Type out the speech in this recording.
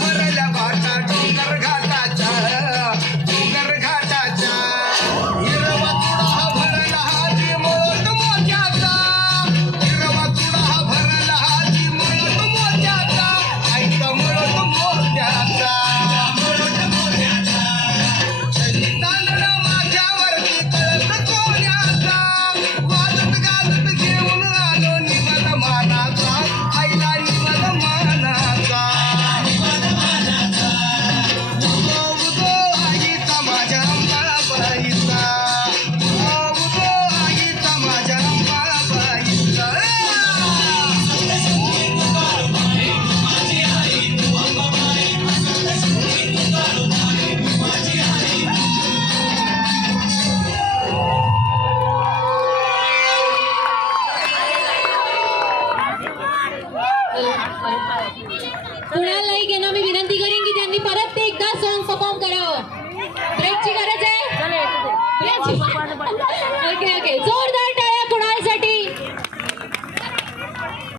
भरल्या वाटा डोंगर घाटाच्या हिरवा चुडा भरला हाती मोठ मोत्याचा हिरवा चुडा भरला हाती मोठ मोत्याचा ऐका मोठ मोत्याचा तांदळा माझ्यावरती कळत सोन्याचा वाजत गाजत घेऊन आलो निवद मानाचा आईला निवद मानाचा उगो आईचा माझ्या अंबाबाईचा उगो आईचा माझ्या अंबाबाईचा कुणालाही घेणं मी विनंती करेन की त्यांनी परत ते एकदा सॉन्ग परफॉर्म करावं.